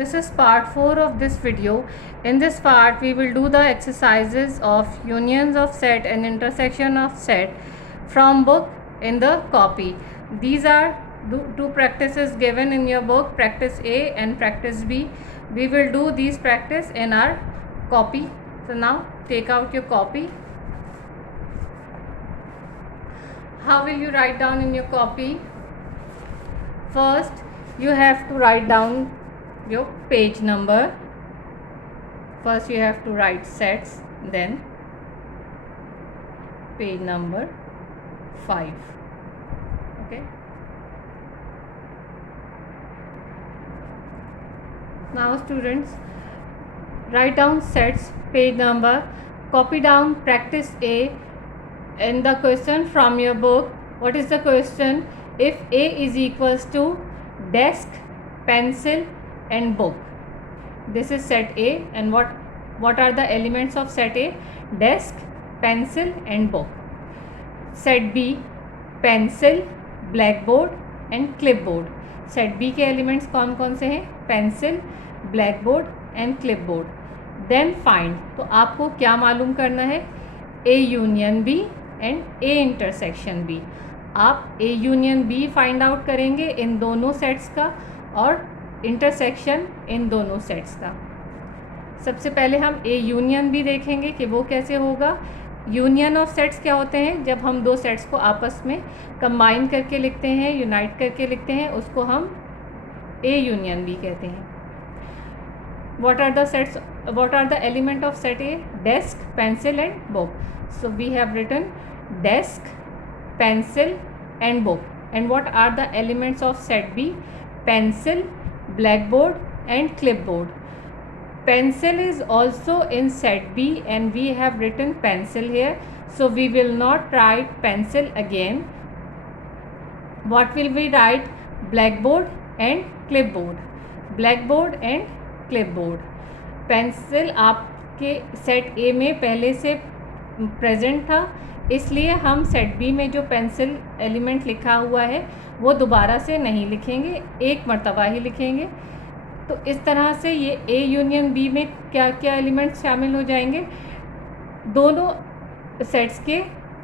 This is part 4 of this video. In this part we will do the exercises of unions of set and intersection of set from book in the copy. These are two practices given in your book, practice A and practice B. We will do these practice in our copy. So now take out your copy. How will you write down in your copy? First you have to write down your page number. First you have to write sets, then page number 5. Okay, now students, write down sets, page number, copy down practice A and the question from your book. What is the question? If A is equals to desk, pencil and book. This is set A, and what are the elements of set A? Desk, pencil and book. Set B, pencil, blackboard and clipboard. Set B के elements कौन कौन से हैं? Pencil, blackboard and clipboard. Then find, तो आपको क्या मालूम करना है? A union B and A intersection B. आप A union B find out करेंगे इन दोनों सेट्स का और इंटरसेक्शन इन दोनों सेट्स का. सबसे पहले हम ए यूनियन बी देखेंगे कि वो कैसे होगा. यूनियन ऑफ सेट्स क्या होते हैं? जब हम दो सेट्स को आपस में कंबाइन करके लिखते हैं, यूनाइट करके लिखते हैं, उसको हम ए यूनियन बी कहते हैं. What are the sets, what are the element of set A? Desk, pencil and book. So we have written desk, pencil and book. And what are the elements of set B? Pencil, blackboard and clipboard. Pencil is also in set B and we have written pencil here, so we will not write pencil again. What will we write? Blackboard and clipboard. Blackboard and clipboard. Pencil आपके set A में पहले से present था, इसलिए हम set B में जो pencil element लिखा हुआ है वो दोबारा से नहीं लिखेंगे, एक मर्तबा ही लिखेंगे. तो इस तरह से ये ए यूनियन बी में क्या क्या एलिमेंट्स शामिल हो जाएंगे? दोनों सेट्स के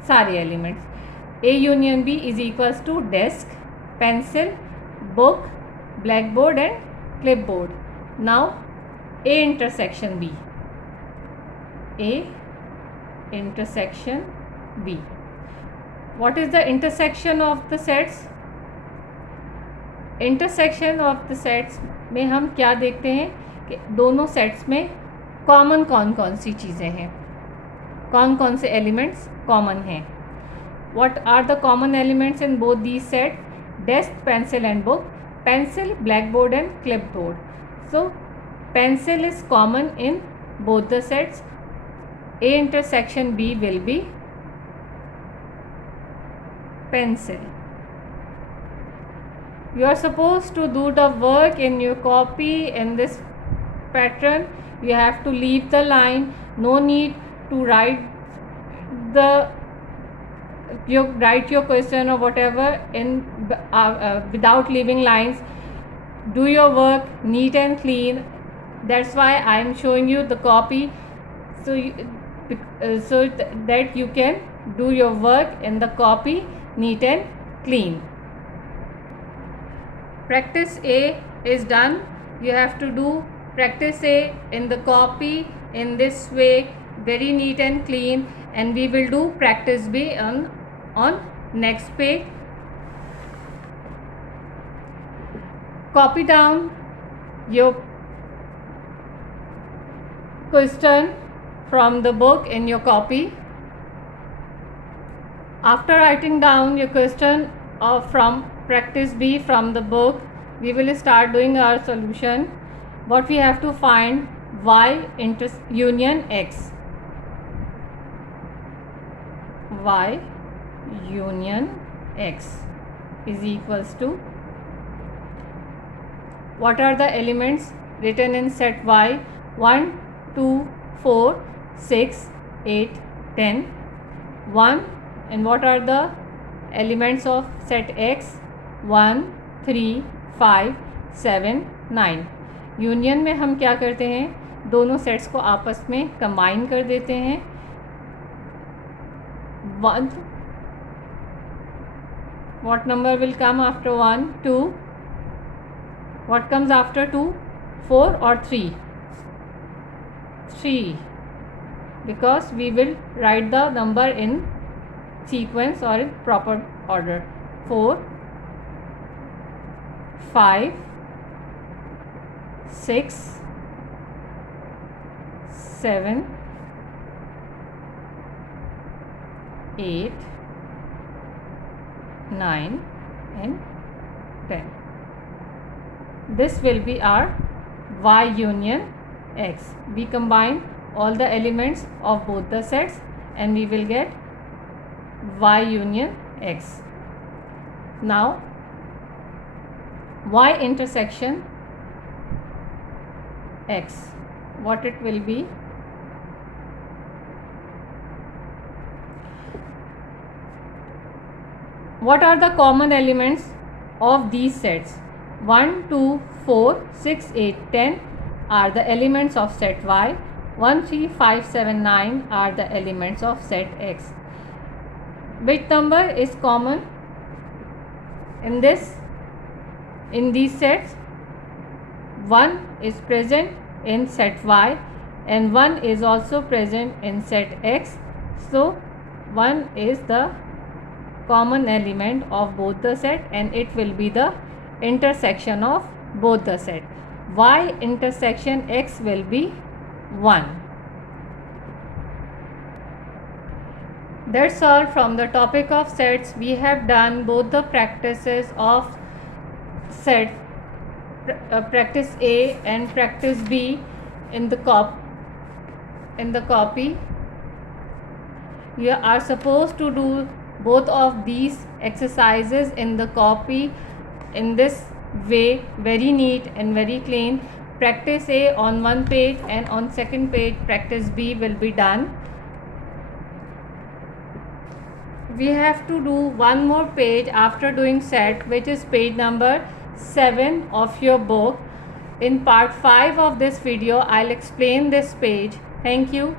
सारे elements. A union B is equals to desk, pencil, book, blackboard and clipboard. Now A intersection B. A intersection B. What is the intersection of the sets? Intersection of the sets में हम क्या देखते हैं कि दोनों sets में common कौन कौन सी चीज़ें हैं, कौन कौन से एलिमेंट्स कॉमन हैं. What are the common elements in both these sets? Desk, pencil and book. Pencil, blackboard and clipboard. So pencil is common in both the sets. A intersection B will be pencil. You are supposed to do the work in your copy in this pattern. You have to leave the line. No need to write your question or whatever in without leaving lines. Do your work neat and clean. That's why I am showing you the copy, so that you can do your work in the copy neat and clean. Practice A is done. You have to do practice A in the copy in this way, very neat and clean, and we will do practice B on next page. Copy down your question from the book in your copy. After writing down your question from practice B from the book, we will start doing our solution. What we have to find? Y union X. Y union X is equals to, what are the elements written in set Y? 1, 2, 4, 6, 8, 10, 1. And what are the elements of set X? 1, 3, 5, 7, 9. Union में हम क्या करते हैं, दोनों sets को आपस में combine कर देते हैं. 1, what number will come after 1? 2. What comes after 2? 4 or 3? 3, because we will write the number in sequence or in proper order. 4, 5, 6, 7, 8, 9 and 10. This will be our Y union X. We combine all the elements of both the sets and we will get Y union X. Now Y intersection X, what it will be? What are the common elements of these sets? 1, 2, 4, 6, 8, 10 are the elements of set Y. 1, 3, 5, 7, 9 are the elements of set X. Which number is common in these sets? 1 is present in set Y and 1 is also present in set X. So 1 is the common element of both the set and it will be the intersection of both the set. Y intersection X will be 1. That's all from the topic of sets. We have done both the practices of set, practice A and practice B in the copy. You are supposed to do both of these exercises in the copy in this way, very neat and very clean. Practice A on one page and on second page practice B will be done. We have to do one more page after doing set, which is page number 7 of your book. In part 5 of this video, I'll explain this page. Thank you.